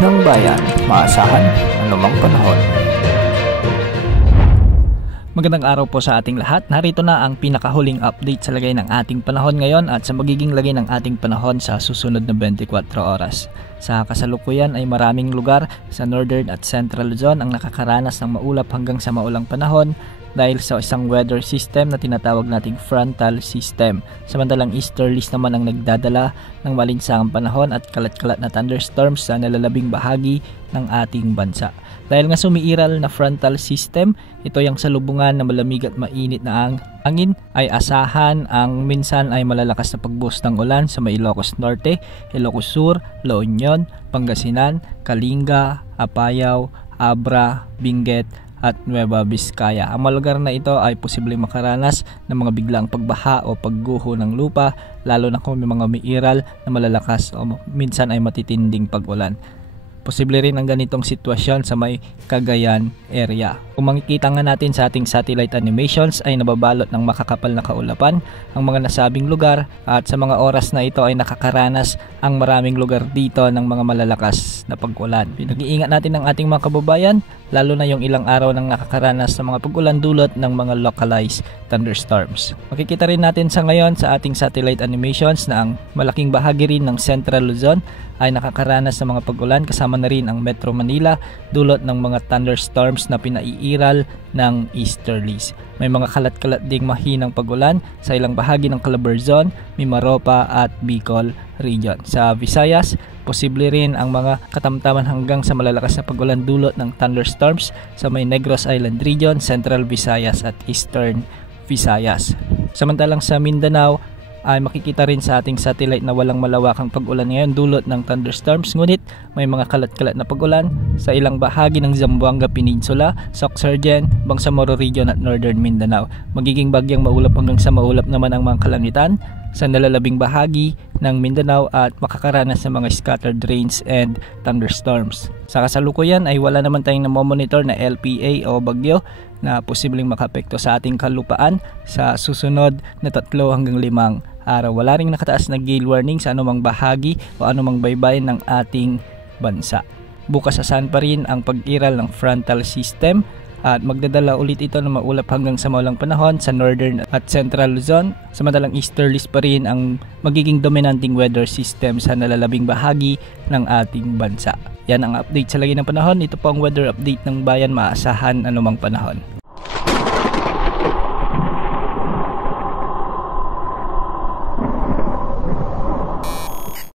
ng bayan, maasahan anumang panahon. Magandang araw po sa ating lahat. Narito na ang pinakahuling update sa lagay ng ating panahon ngayon at sa magiging lagay ng ating panahon sa susunod na 24 oras. Sa kasalukuyan ay maraming lugar sa Northern at Central Luzon ang nakakaranas ng maulap hanggang sa maulang panahon dahil sa isang weather system na tinatawag nating frontal system. Samantalang easterlies naman ang nagdadala ng malinsangang panahon at kalat-kalat na thunderstorms sa nalalabing bahagi ng ating bansa. Dahil nga sumiiral na frontal system, ito yung salubungan na malamig at mainit na angin ay asahan ang minsan ay malalakas na pagbuhos ng ulan sa may Ilocos Norte, Ilocos Sur, La Union, Pangasinan, Kalinga, Apayao, Abra, Benguet at Nueva Vizcaya. Ang mga lugar na ito ay posibleng makaranas ng mga biglang pagbaha o pagguho ng lupa, lalo na kung may mga umiiral na malalakas o minsan ay matitinding pag-ulan. Posible rin ang ganitong sitwasyon sa may Cagayan area. Kung makikita nga natin sa ating satellite animations ay nababalot ng makakapal na kaulapan ang mga nasabing lugar at sa mga oras na ito ay nakakaranas ang maraming lugar dito ng mga malalakas na pag-ulan. Pinag-iingat natin ang ating mga kababayan, lalo na yung ilang araw nang nakakaranas ng mga pag-ulan dulot ng mga localized thunderstorms. Makikita rin natin sa ngayon sa ating satellite animations na ang malaking bahagi rin ng Central Luzon ay nakakaranas ng mga pag-ulan, kasama na rin ang Metro Manila dulot ng mga thunderstorms na pinaiiral ng easterlies. May mga kalat-kalat ding mahinang pag-ulan sa ilang bahagi ng Calabarzon, Mimaropa at Bicol region. Sa Visayas, posible rin ang mga katamtaman hanggang sa malalakas na pag-ulan dulot ng thunderstorms sa may Negros Island region, Central Visayas at Eastern Visayas. Samantalang sa Mindanao, ay makikita rin sa ating satellite na walang malawakang pag-ulan ngayon dulot ng thunderstorms, ngunit may mga kalat-kalat na pag-ulan sa ilang bahagi ng Zamboanga Peninsula, Sorsogon, Bangsamoro Region at Northern Mindanao. Magiging bagyang maulap hanggang sa maulap naman ang mga kalangitan sa nalalabing bahagi ng Mindanao at makakaranas ng mga scattered rains and thunderstorms. Sa kasalukuyan ay wala naman tayong namomonitor na LPA o bagyo na posibleng makapekto sa ating kalupaan sa susunod na 3 hanggang 5 araw. Wala ring nakataas na gale warning sa anumang bahagi o anumang baybayin ng ating bansa. Bukas asahan pa rin ang pag-iral ng frontal system at magdadala ulit ito ng maulap hanggang sa maulang panahon sa Northern at Central Luzon. Samantalang easterlies pa rin ang magiging dominanting weather system sa nalalabing bahagi ng ating bansa. Yan ang update sa lagi ng panahon. Ito po ang weather update ng bayan, maasahan anumang panahon.